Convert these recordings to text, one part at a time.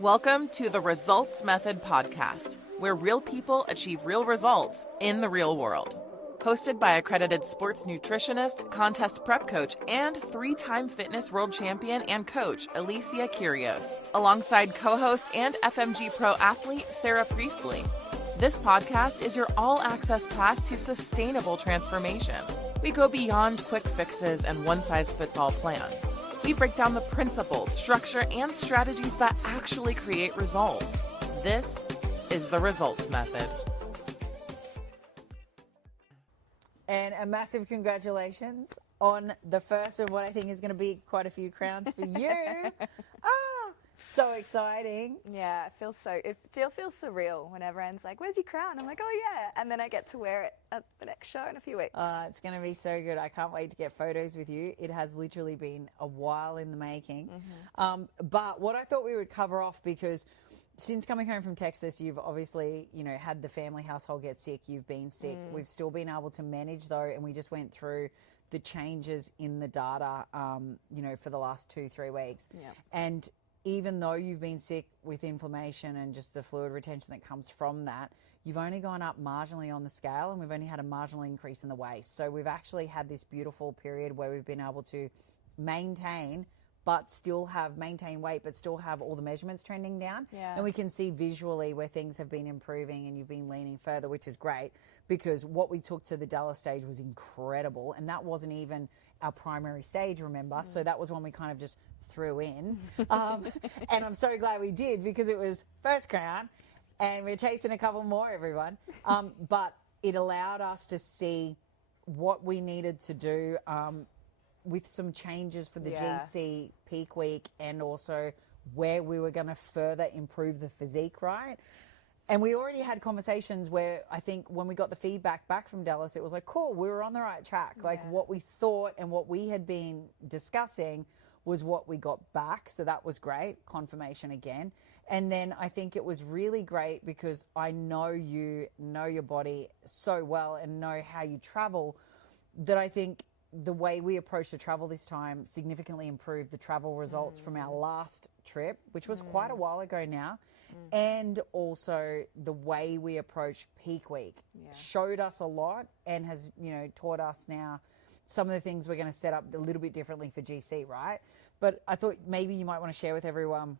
Welcome to the Results Method podcast, where real people achieve real results in the real world. Hosted by accredited sports nutritionist, contest prep coach, and three-time fitness world champion and coach, Alicia Kyrgios, alongside co-host and FMG pro athlete, Sarah Priestley. This podcast is your all-access pass to sustainable transformation. We go beyond quick fixes and one-size-fits-all plans. We break down the principles, structure, and strategies that actually create results. This is the Results Method. And a massive congratulations on the first of what I think is going to be quite a few crowns for you. So exciting. Yeah, it still feels surreal when everyone's like, where's your crown? I'm like, oh yeah. And then I get to wear it at the next show in a few weeks. It's going to be so good. I can't wait to get photos with you. It has literally been a while in the making. Mm-hmm. But what I thought we would cover off, because since coming home from Texas, you've obviously, had the family household get sick. You've been sick. We've still been able to manage though. And we just went through the changes in the data, for the last 2-3 weeks. Yep. And even though you've been sick with inflammation and just the fluid retention that comes from that, you've only gone up marginally on the scale, and we've only had a marginal increase in the waist. So we've actually had this beautiful period where we've been able to maintain weight, but still have all the measurements trending down. Yeah. And we can see visually where things have been improving and you've been leaning further, which is great, because what we took to the Dallas stage was incredible. And that wasn't even our primary stage, remember? So that was one we kind of just threw in. And I'm so glad we did, because it was first crown and we're chasing a couple more, everyone. But it allowed us to see what we needed to do with some changes for the GC peak week, and also where we were going to further improve the physique, right? And we already had conversations where I think when we got the feedback back from Dallas, it was like, cool, we were on the right track. Like what we thought and what we had been discussing was what we got back. So that was great, confirmation again. And then I think it was really great because I know you know your body so well and know how you travel, that I think the way we approached the travel this time significantly improved the travel results from our last trip, which was quite a while ago now. And also the way we approached peak week showed us a lot, and has, taught us now some of the things we're going to set up a little bit differently for GC, right? But I thought maybe you might want to share with everyone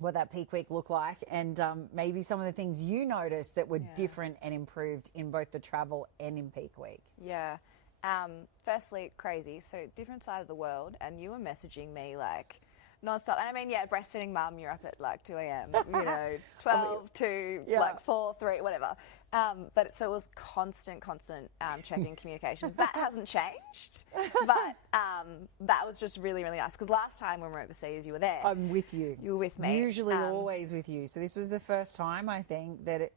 what that peak week looked like, and maybe some of the things you noticed that were different and improved in both the travel and in peak week. Yeah. Firstly, crazy. So different side of the world, and you were messaging me like nonstop. And I mean, breastfeeding mum, you're up at like 2 a.m., 12, 2, like 4, 3, whatever. But so it was constant checking communications. That hasn't changed, but that was just really, really nice, because last time when we were overseas, you were there. I'm with you. You were with me. Usually always with you. So this was the first time, I think, that it,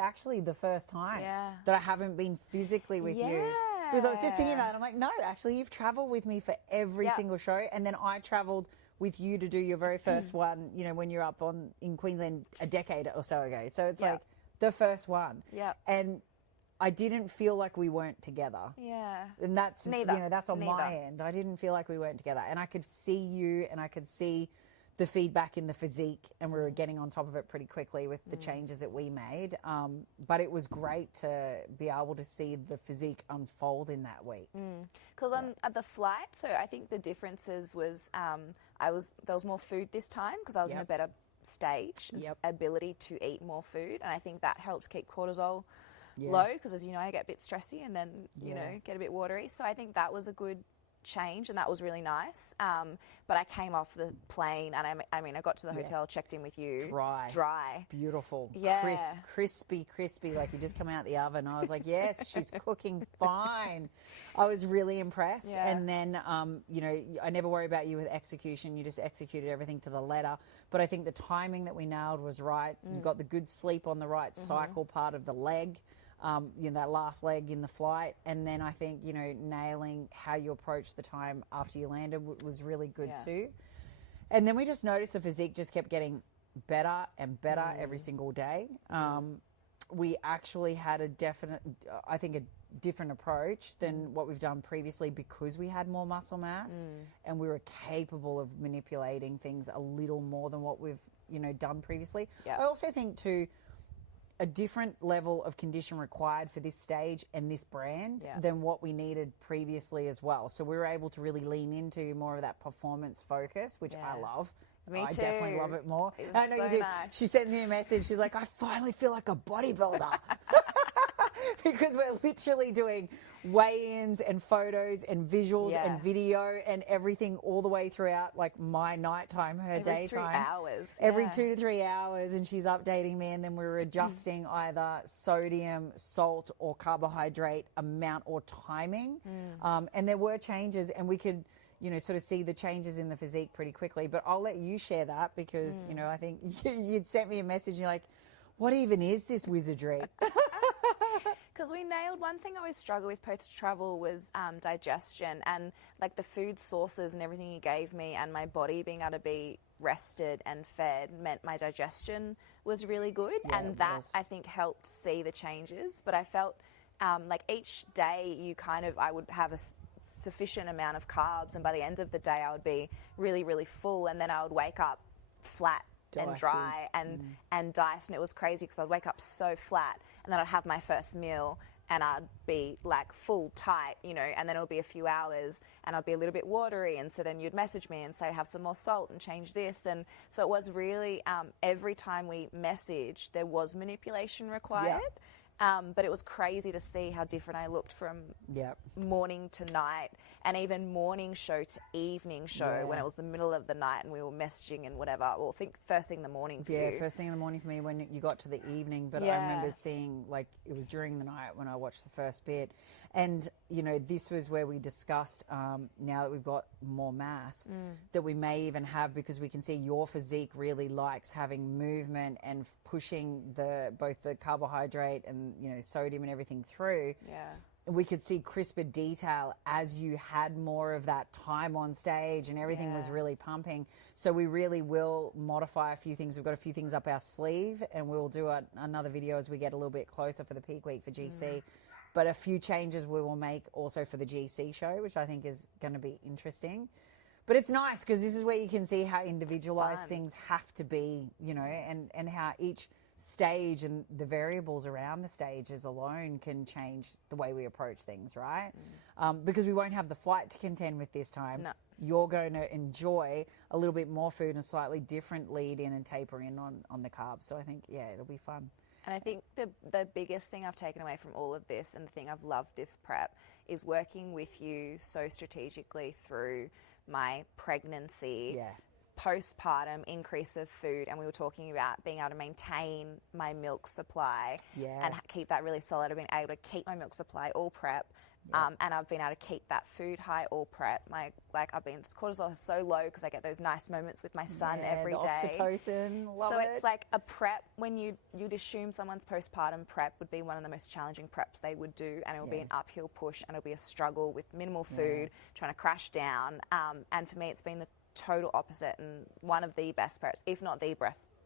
actually the first time that I haven't been physically with you. Because I was just thinking that, and I'm like, no, actually you've traveled with me for every single show. And then I traveled with you to do your very first one, when you're up in Queensland a decade or so ago. So it's like the first one. Yeah. And I didn't feel like we weren't together. Yeah. And that's, that's on my end. I didn't feel like we weren't together. And I could see you, and I could see the feedback in the physique, and we were getting on top of it pretty quickly with the changes that we made. But it was great to be able to see the physique unfold in that week. Because at the flight, so I think the differences was there was more food this time, because I was in a better stage, ability to eat more food, and I think that helps keep cortisol low, because as you know, I get a bit stressy and then get a bit watery. So I think that was a good change, and that was really nice. But I came off the plane, and I got to the hotel, checked in with you. Dry. Beautiful. Yeah. Crispy, like you just come out the oven. I was like, yes, she's cooking fine. I was really impressed. Yeah. And then, I never worry about you with execution. You just executed everything to the letter. But I think the timing that we nailed was right. You got the good sleep on the right cycle part of the leg. That last leg in the flight. And then I think, nailing how you approach the time after you landed was really good too. And then we just noticed the physique just kept getting better and better every single day. We actually had a different approach than what we've done previously because we had more muscle mass and we were capable of manipulating things a little more than what we've, done previously. Yep. I also think too, a different level of condition required for this stage and this brand than what we needed previously as well. So we were able to really lean into more of that performance focus, which I love. Me I too. definitely love it more. I know so you do. Nice. She sends me a message. She's like, I finally feel like a bodybuilder. Because we're literally doing weigh-ins and photos and visuals and video and everything all the way throughout, like my nighttime, her daytime. 3 hours. Every 2 to 3 hours, and she's updating me, and then we were adjusting either sodium, salt, or carbohydrate amount or timing. And there were changes, and we could, sort of see the changes in the physique pretty quickly. But I'll let you share that because, I think you'd sent me a message, and you're like, what even is this wizardry? Because we nailed one thing I always struggle with post-travel was digestion, and like the food sources and everything you gave me and my body being able to be rested and fed meant my digestion was really good, and that I think helped see the changes. But I felt like each day I would have a sufficient amount of carbs, and by the end of the day I would be really, really full, and then I would wake up flat and dry and diced, and it was crazy because I'd wake up so flat, and then I'd have my first meal and I'd be like full tight, and then it'll be a few hours and I'd be a little bit watery, and so then you'd message me and say have some more salt and change this, and so it was really every time we messaged there was manipulation required. But it was crazy to see how different I looked from morning to night, and even morning show to evening show when it was the middle of the night and we were messaging and whatever. Well, I think first thing in the morning for you. Yeah, first thing in the morning for me when you got to the evening. But I remember seeing, like, it was during the night when I watched the first bit. And, this was where we discussed, now that we've got more mass, that we may even have, because we can see your physique really likes having movement and pushing both the carbohydrate and, sodium and everything through. Yeah. We could see crisper detail as you had more of that time on stage and everything was really pumping. So we really will modify a few things. We've got a few things up our sleeve, and we'll do another video as we get a little bit closer for the peak week for GC. But a few changes we will make also for the GC show, which I think is going to be interesting. But it's nice because this is where you can see how individualized things have to be, and how each stage and the variables around the stages alone can change the way we approach things, right? Because we won't have the flight to contend with this time. No. You're going to enjoy a little bit more food and a slightly different lead in and taper in on the carbs. So I think, it'll be fun. And I think the biggest thing I've taken away from all of this, and the thing I've loved this prep, is working with you so strategically through my pregnancy, postpartum increase of food, and we were talking about being able to maintain my milk supply and keep that really solid. I've been able to keep my milk supply all prep, and I've been able to keep that food high all prep. I've been cortisol is so low because I get those nice moments with my son every day. Oxytocin, love it. So it's like a prep when you'd assume someone's postpartum prep would be one of the most challenging preps they would do, and it will be an uphill push, and it'll be a struggle with minimal food, trying to crash down. And for me, it's been the total opposite, and one of the best preps, if not the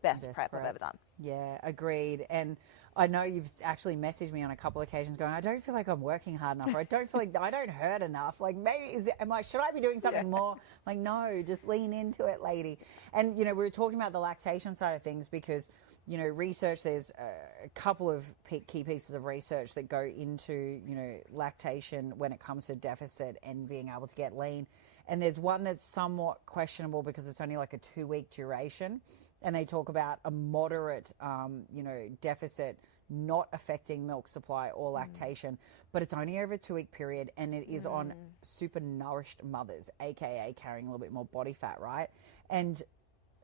best prep I've ever done. Yeah, agreed. And I know you've actually messaged me on a couple of occasions going, I don't feel like I'm working hard enough, or I don't feel like I don't hurt enough. Like, maybe should I be doing something more? Like, no, just lean into it, lady. And, we were talking about the lactation side of things because, research, there's a couple of key pieces of research that go into, lactation when it comes to deficit and being able to get lean. And there's one that's somewhat questionable because it's only like a 2-week duration. And they talk about a moderate, deficit not affecting milk supply or lactation, but it's only over a 2-week period, and it is on super nourished mothers, aka carrying a little bit more body fat, right? And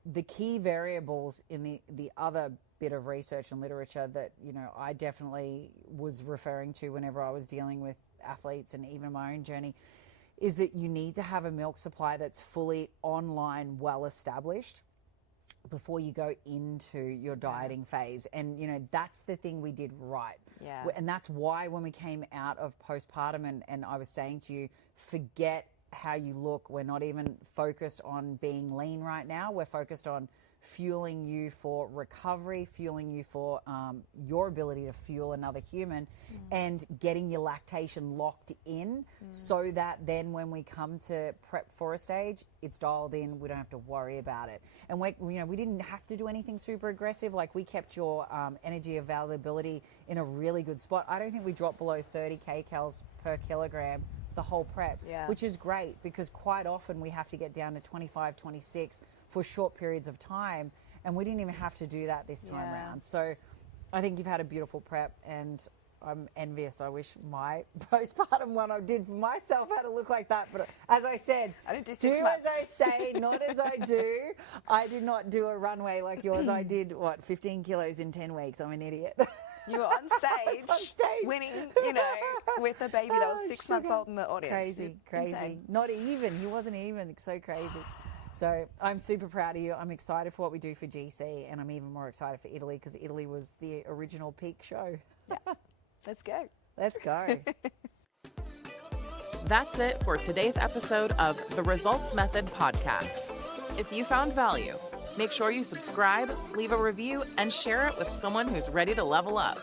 the key variables in the other bit of research and literature that, I definitely was referring to whenever I was dealing with athletes and even my own journey, is that you need to have a milk supply that's fully online, well established before you go into your dieting phase. And, that's the thing we did right. Yeah. And that's why when we came out of postpartum and I was saying to you, forget how you look. We're not even focused on being lean right now. We're focused on fueling you for recovery, fueling you for your ability to fuel another human, and getting your lactation locked in so that then when we come to prep for a stage, it's dialed in. We don't have to worry about it. And we didn't have to do anything super aggressive. Like, we kept your energy availability in a really good spot. I don't think we dropped below 30 kcals per kilogram the whole prep, which is great, because quite often we have to get down to 25, 26 for short periods of time, and we didn't even have to do that this time around. So I think you've had a beautiful prep, and I'm envious. I wish my postpartum one I did for myself had to look like that. But as I said, I didn't do 6 do months. as I say, not as I do. I did not do a runway like yours. I did, 15 kilos in 10 weeks. I'm an idiot. You were on stage, on stage, winning, with a baby that was 6 months old in the audience. Crazy. Insane. Not even. He wasn't even. So crazy. So I'm super proud of you. I'm excited for what we do for GC, and I'm even more excited for Italy, because Italy was the original peak show. Yeah. Let's go. Let's go. That's it for today's episode of the Results Method podcast. If you found value, make sure you subscribe, leave a review, and share it with someone who's ready to level up.